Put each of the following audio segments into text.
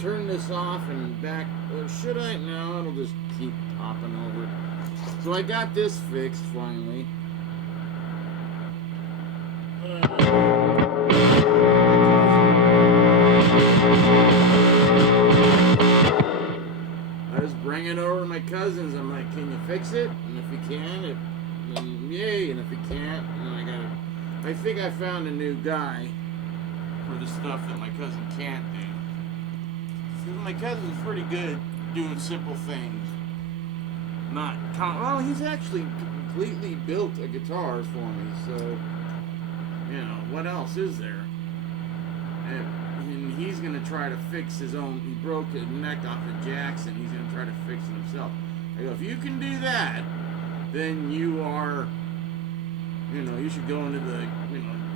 turn this off and back, or should I? No, it'll just keep popping over. So I got this fixed finally. I just bring it over to my cousins. I'm like, can you fix it? And if you can, then yay. And if you can't, then I think I found a new guy for the stuff that my cousin can't do. Because my cousin's pretty good doing simple things. Well, he's actually completely built a guitar for me, so, what else is there? And he's going to try to fix his own. He broke his neck off of Jackson. He's going to try to fix it himself. I go, if you can do that, then you are, you should go into the,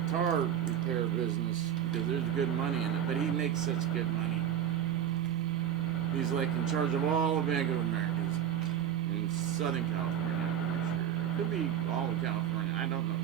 guitar repair business, because there's good money in it. But he makes such good money. He's like in charge of all the Bank of Americas in Southern California, I'm sure. It could be all of California. I don't know.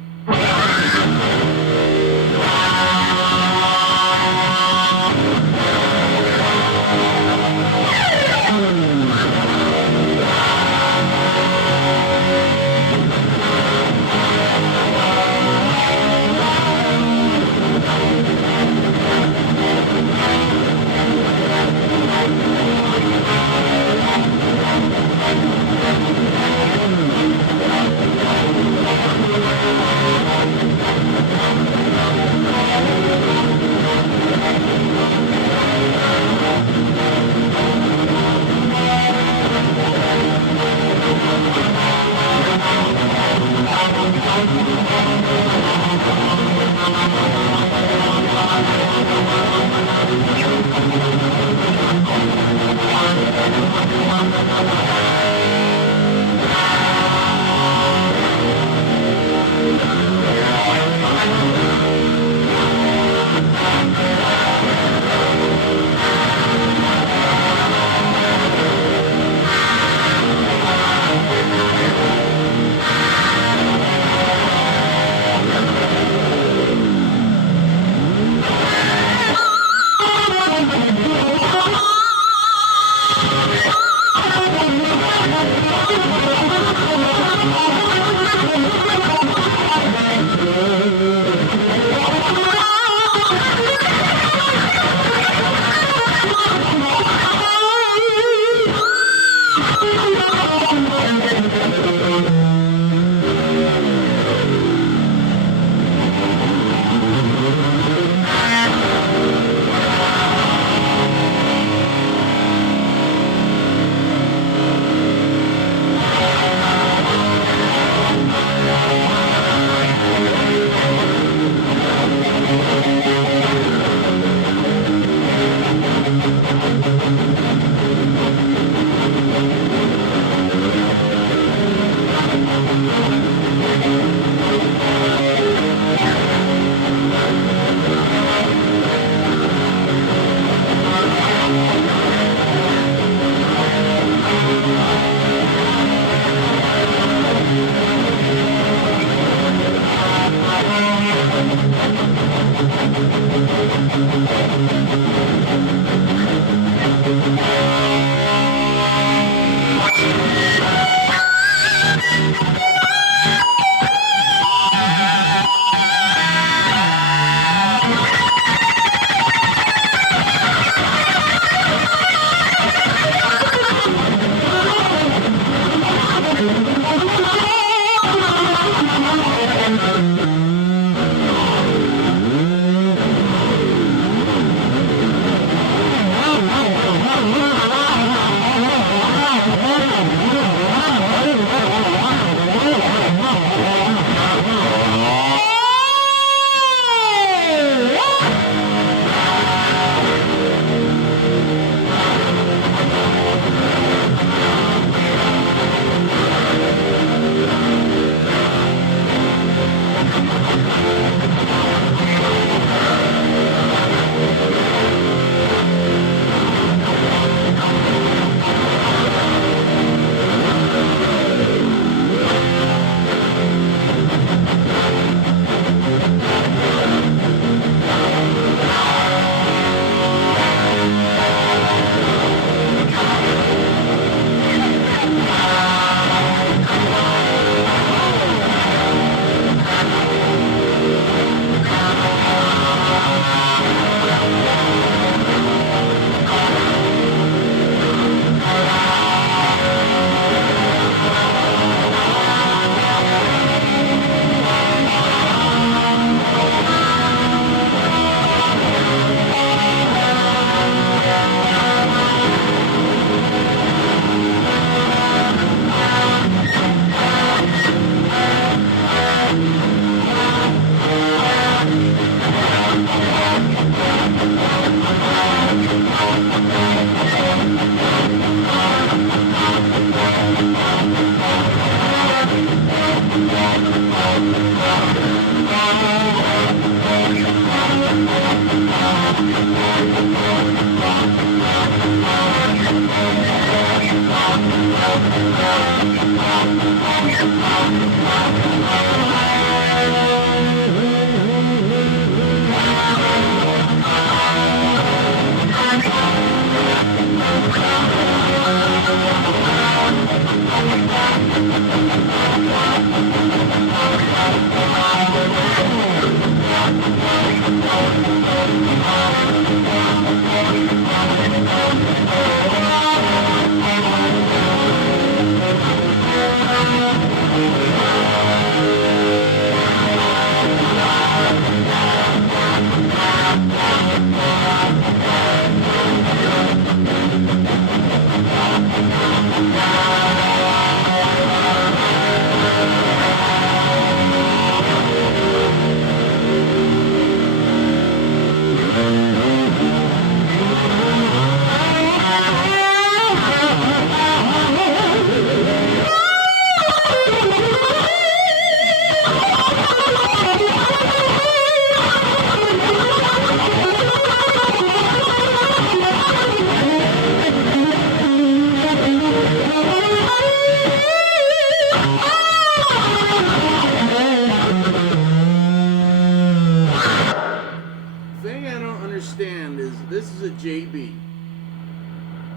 JB,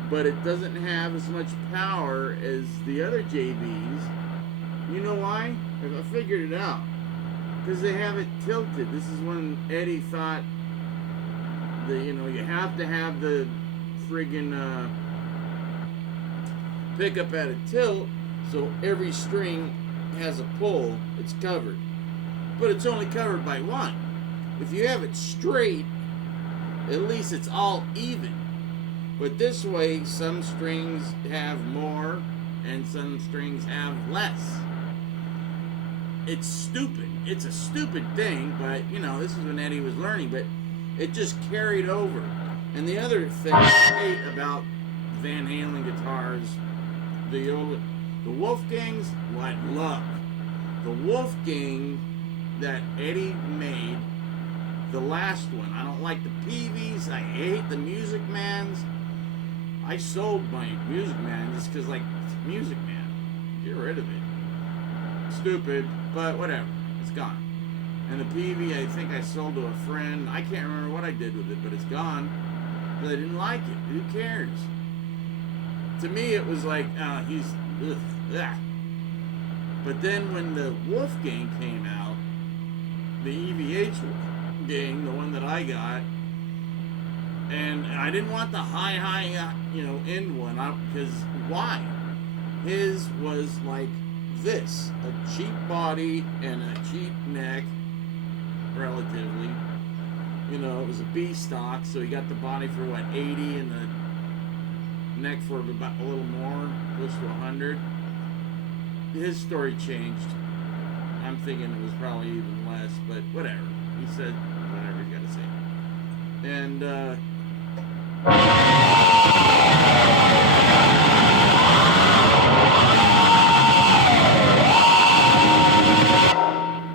but it doesn't have as much power as the other JBs. You know why? I figured it out. Because they have it tilted. This is when Eddie thought that, you know, you have to have the friggin' pickup at a tilt, so every string has a pull. It's covered, but it's only covered by one. If you have it straight, at least it's all even. But this way, some strings have more and some strings have less. It's stupid. It's a stupid thing, but you know, this is when Eddie was learning, but it just carried over. And the other thing I hate about Van Halen guitars, the Wolfgangs, well, I love. The Wolfgang that Eddie made, the last one. I don't like the PVs. I hate the Music Mans. I sold my Music Man just because, like, Music Man. Get rid of it. Stupid, but whatever. It's gone. And the PV, I think I sold to a friend. I can't remember what I did with it, but it's gone. But I didn't like it. Who cares? To me, it was like, he's... Ugh, ugh. But then when the Wolfgang came out, the EVH Wolfgang, the one that I got, and I didn't want the high, you know, end one, because why? His was like this, a cheap body and a cheap neck, relatively. You know, it was a B stock, so he got the body for what, 80, and the neck for about a little more, close to 100. His story changed. I'm thinking it was probably even less, but whatever. He said whatever he's got to say. And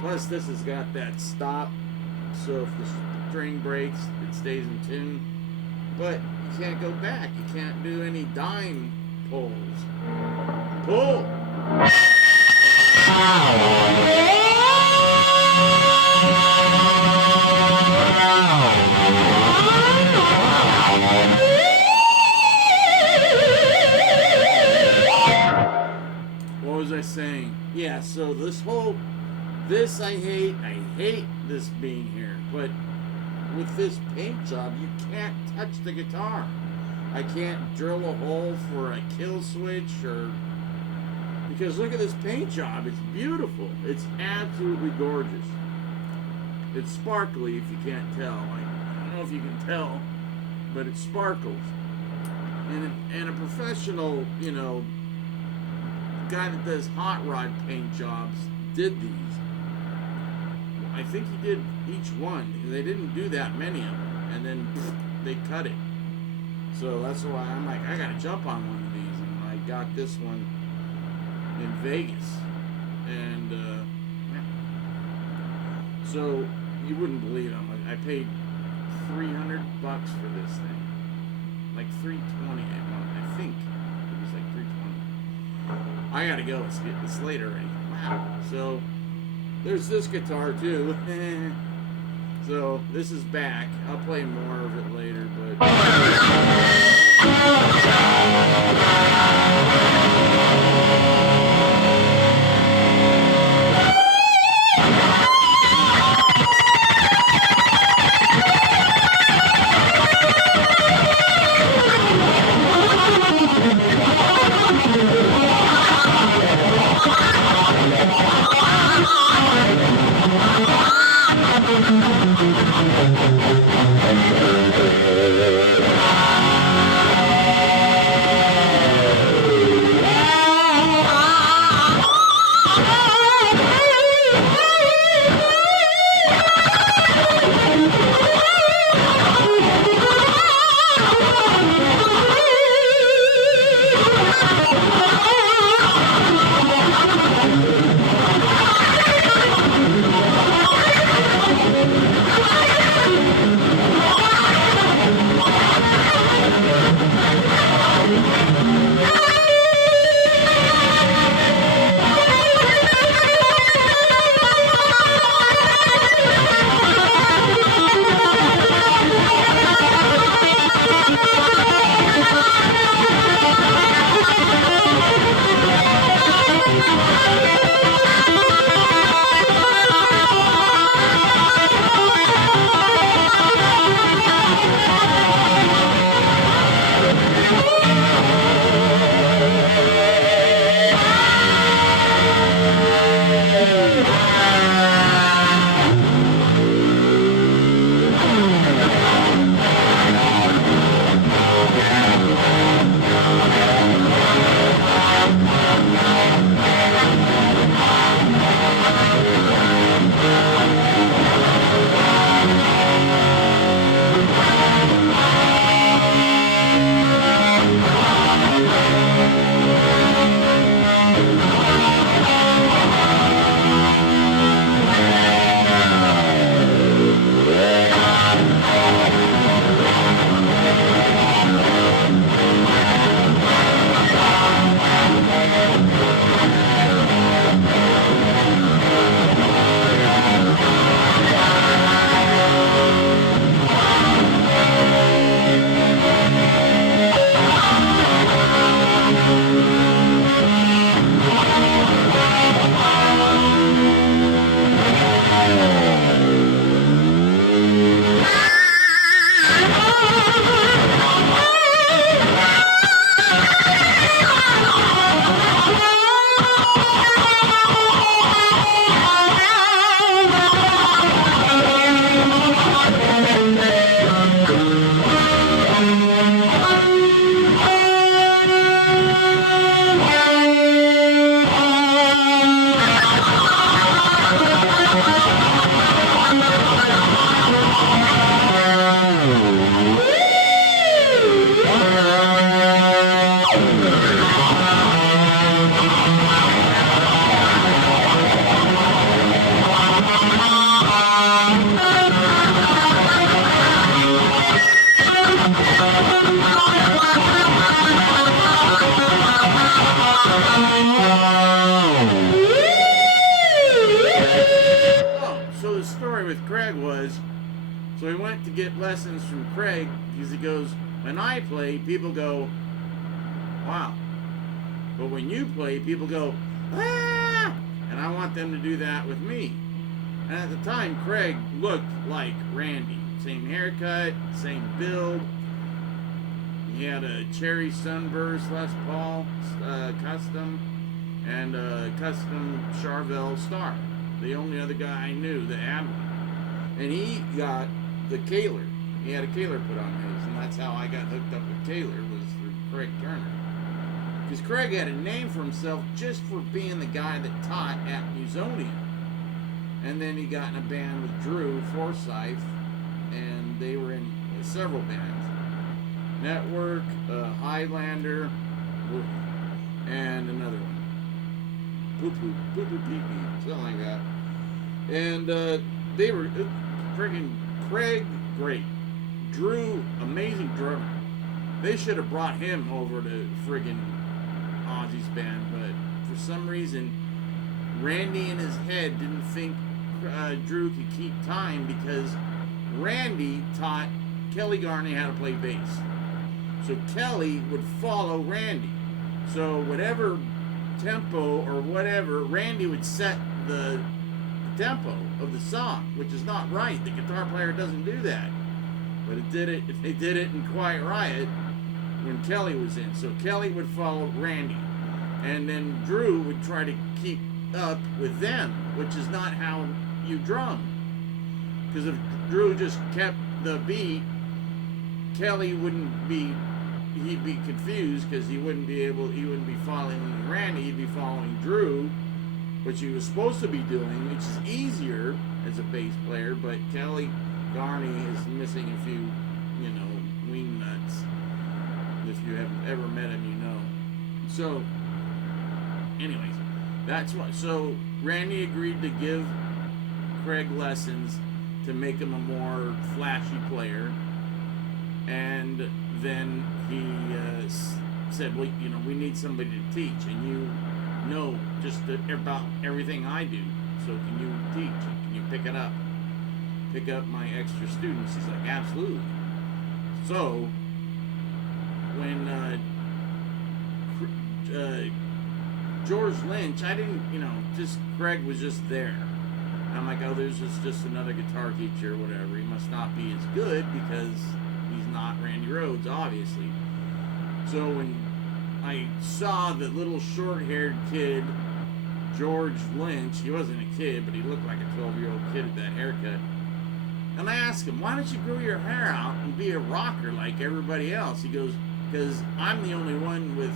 plus this has got that stop, so if the string breaks, it stays in tune. But you can't go back. You can't do any dime pulls. Pull! What was I saying? Yeah, so this I hate this being here, but with this paint job, you can't touch the guitar. I can't drill a hole for a kill switch because look at this paint job. It's beautiful. It's absolutely gorgeous. It's sparkly if you can't tell. I don't know if you can tell, but it sparkles. And a professional, you know, guy that does hot rod paint jobs did these. I think he did each one. They didn't do that many of them, and then they cut it. So that's why I'm like, I gotta jump on one of these, and I got this one in Vegas, and yeah. So you wouldn't believe it. I paid $300 for this thing, like $320. I think it was like $320. I gotta go. It's late already. Wow. So there's this guitar too. So this is back. I'll play more of it later, but. So he went to get lessons from Craig because he goes, when I play, people go, wow. But when you play, people go, ah! And I want them to do that with me. And at the time, Craig looked like Randy. Same haircut, same build. He had a cherry sunburst Les Paul custom and a custom Charvel Star. The only other guy I knew that had one. And he got the Kaler. He had a Kaler put on his, and that's how I got hooked up with Kaler, was through Craig Turner. Because Craig had a name for himself just for being the guy that taught at Musonium. And then he got in a band with Drew Forsyth, and they were in several bands. Network, Highlander, and another one. Poo Pee Pee, something like that. And they were friggin' Craig, great. Drew, amazing drummer. They should have brought him over to friggin' Ozzy's band, but for some reason, Randy in his head didn't think Drew could keep time because Randy taught Kelly Garney how to play bass. So Kelly would follow Randy. So whatever tempo or whatever, Randy would set the tempo of the song, which is not right. The guitar player doesn't do that. But they did it in Quiet Riot when Kelly was in. So Kelly would follow Randy. And then Drew would try to keep up with them, which is not how you drum. Because if Drew just kept the beat, Kelly he'd be confused because he wouldn't be following Randy, he'd be following Drew, which he was supposed to be doing, which is easier as a bass player, but Kelly Garney is missing a few, wing nuts. If you have ever met him, you know. So, anyways, that's what. So Randy agreed to give Craig lessons to make him a more flashy player, and then he said, "Well, we need somebody to teach, and you know just about everything I do. So can you teach? Can you pick it up? Pick up my extra students?" He's like, "Absolutely." So when George Lynch, I didn't, just Craig was just there. And I'm like, oh, there's just another guitar teacher or whatever. He must not be as good because he's not Randy Rhoads, obviously. So when I saw the little short-haired kid, George Lynch, he wasn't a kid, but he looked like a 12-year-old kid with that haircut. And I asked him, why don't you grow your hair out and be a rocker like everybody else? He goes, because I'm the only one with,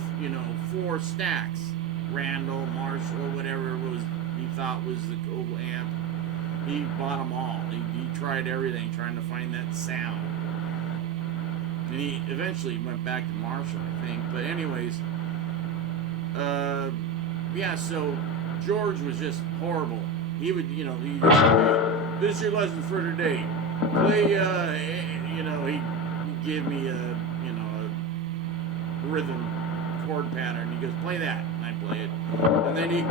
4 stacks. Randall, Marshall, whatever it was he thought was the cool amp. He bought them all. He tried everything, trying to find that sound. And he eventually went back to Marshall, I think. But anyways, yeah, so George was just horrible. He would, this is your lesson for today. Play, he'd give me a rhythm chord pattern. He goes, play that. And I'd play it. And then he... You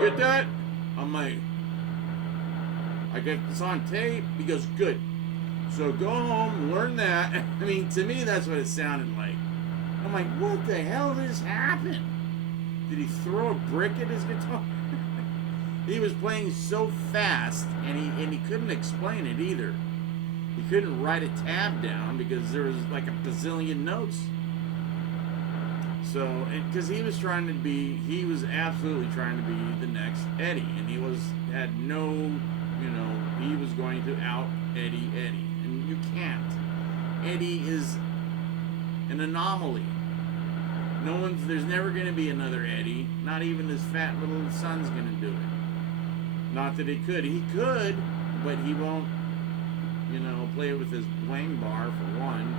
get that? I'm like, I get this on tape. He goes, good. So go home, learn that. I mean, to me, that's what it sounded like. I'm like, what the hell just happened? Did he throw a brick at his guitar? He was playing so fast, and he couldn't explain it either. He couldn't write a tab down because there was like a bazillion notes. So, because he was absolutely trying to be the next Eddie, and he had no, he was going to out Eddie, and you can't. Eddie is an anomaly. There's never going to be another Eddie. Not even his fat little son's going to do it. Not that he could. He could, but he won't, play with his wang bar for one.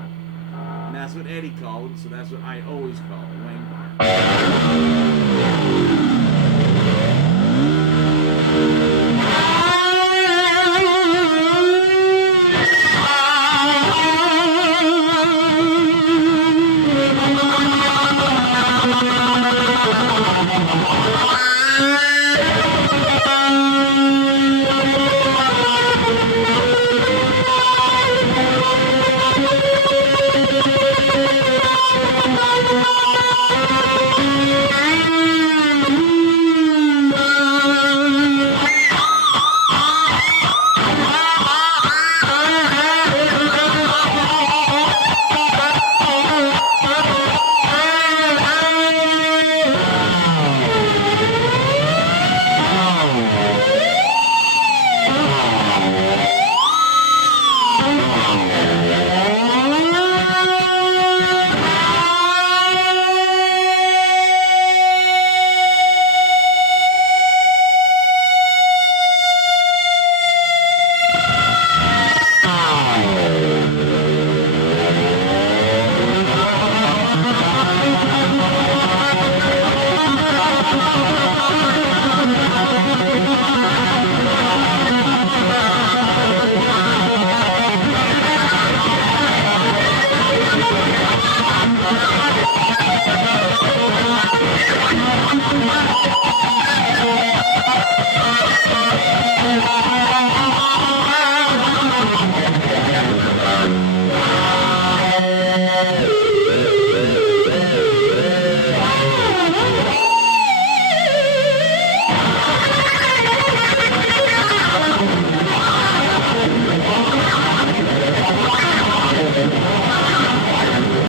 And that's what Eddie called it, so that's what I always call it, wang bar.